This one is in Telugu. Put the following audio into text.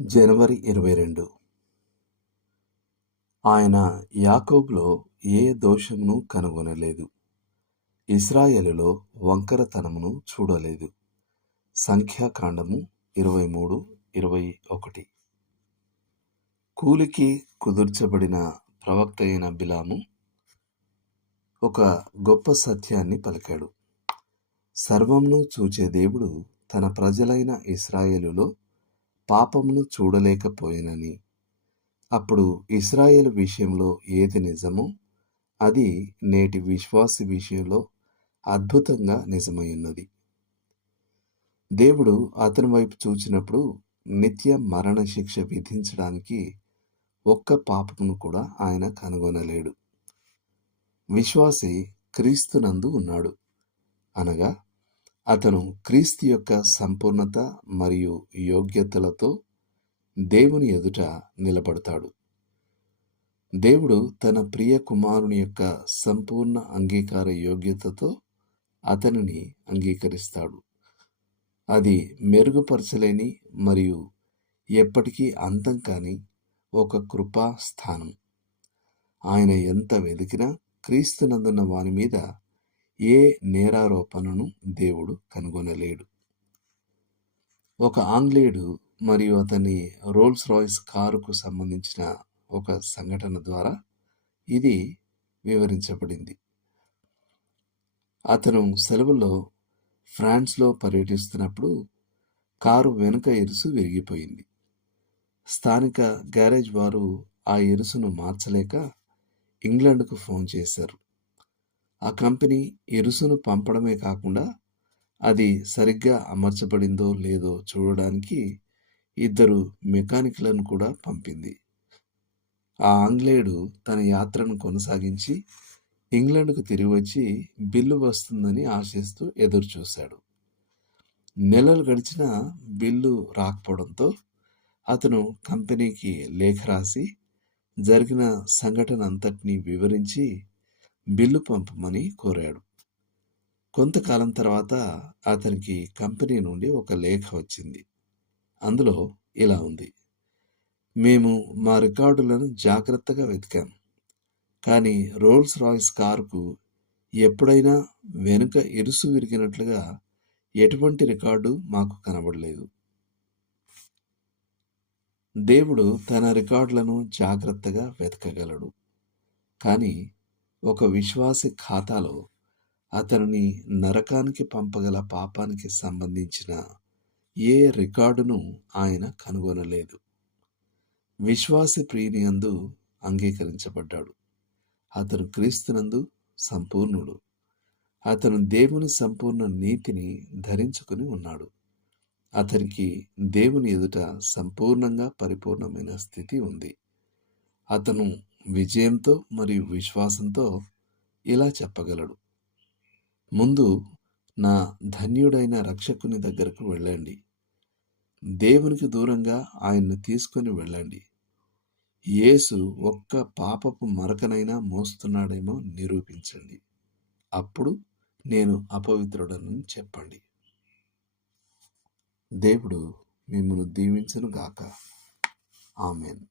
జనవరి 22. ఆయన యాకోబులో ఏ దోషమును కనుగొనలేదు, ఇశ్రాయేలులో వంకరతనమును చూడలేదు. సంఖ్యాకాండము 23:21. కూలికి కుదుర్చబడిన ప్రవక్త అయిన బిలాము ఒక గొప్ప సత్యాన్ని పలికాడు. సర్వమును చూచే దేవుడు తన ప్రజలైన ఇశ్రాయేలులో పాపమును చూడలేకపోయినని, అప్పుడు ఇశ్రాయేలు విషయంలో ఏది నిజమో అది నేటి విశ్వాసి విషయంలో అద్భుతంగా నిజమైనది. దేవుడు అతని వైపు చూచినప్పుడు నిత్య మరణ శిక్ష విధించడానికి ఒక్క పాపమును కూడా ఆయన కనుగొనలేడు. విశ్వాసి క్రీస్తునందు ఉన్నాడు అనగా అతను క్రీస్తు యొక్క సంపూర్ణత మరియు యోగ్యతలతో దేవుని ఎదుట నిలబడతాడు. దేవుడు తన ప్రియ కుమారుని యొక్క సంపూర్ణ అంగీకార యోగ్యతతో అతనిని అంగీకరిస్తాడు. అది మెరుగుపరచలేని మరియు ఎప్పటికీ అంతం కాని ఒక కృపా స్థానం. ఆయన ఎంత వెతికినా క్రీస్తునందున్న వాని మీద ఏ నేరారోపణను దేవుడు కనుగొనలేడు. ఒక ఆంగ్లేయుడు మరియు అతని రోల్స్ రాయ్స్ కారుకు సంబంధించిన ఒక సంఘటన ద్వారా ఇది వివరించబడింది. అతను సెలవుల్లో ఫ్రాన్స్లో పర్యటిస్తున్నప్పుడు కారు వెనుక ఇరుసు విరిగిపోయింది. స్థానిక గ్యారేజ్ వారు ఆ ఇరుసును మార్చలేక ఇంగ్లాండ్కు ఫోన్ చేశారు. ఆ కంపెనీ ఇరుసును పంపడమే కాకుండా అది సరిగ్గా అమర్చబడిందో లేదో చూడడానికి 2 మెకానిక్లను కూడా పంపింది. ఆ ఆంగ్లేయుడు తన యాత్రను కొనసాగించి ఇంగ్లాండ్కు తిరిగి వచ్చి బిల్లు వస్తుందని ఆశిస్తూ ఎదురుచూశాడు. నెలలు గడిచినా బిల్లు రాకపోవడంతో అతను కంపెనీకి లేఖ రాసి జరిగిన సంఘటన అంతటినీ వివరించి బిల్లు పంపమని కోరాడు. కొంతకాలం తర్వాత అతనికి కంపెనీ నుండి ఒక లేఖ వచ్చింది. అందులో ఇలా ఉంది: మేము మా రికార్డులను జాగ్రత్తగా వెతికాం, కానీ రోల్స్ రాయ్స్ కారుకు ఎప్పుడైనా వెనుక ఇరుసు విరిగినట్లుగా ఎటువంటి రికార్డు మాకు కనబడలేదు. దేవుడు తన రికార్డులను జాగ్రత్తగా వెతకగలడు, కానీ ఒక విశ్వాసి ఖాతాలో అతనిని నరకానికి పంపగల పాపానికి సంబంధించిన ఏ రికార్డును ఆయన కనుగొనలేదు. విశ్వాసి ప్రియుని యందు అంగీకరించబడ్డాడు. అతను క్రీస్తునందు సంపూర్ణుడు. అతను దేవుని సంపూర్ణ నీతిని ధరించుకుని ఉన్నాడు. అతనికి దేవుని ఎదుట సంపూర్ణంగా పరిపూర్ణమైన స్థితి ఉంది. అతను విజయంతో మరియు విశ్వాసంతో ఇలా చెప్పగలడు: ముందు నా ధన్యుడైన రక్షకుని దగ్గరకు వెళ్ళండి. దేవునికి దూరంగా ఆయన్ను తీసుకొని వెళ్ళండి. యేసు ఒక్క పాపపు మరకనైనా మోస్తున్నాడేమో నిరూపించండి. అప్పుడు నేను అపవిత్రుడనని చెప్పండి. దేవుడు మిమ్మల్ని దీవించును గాక. ఆమేన్.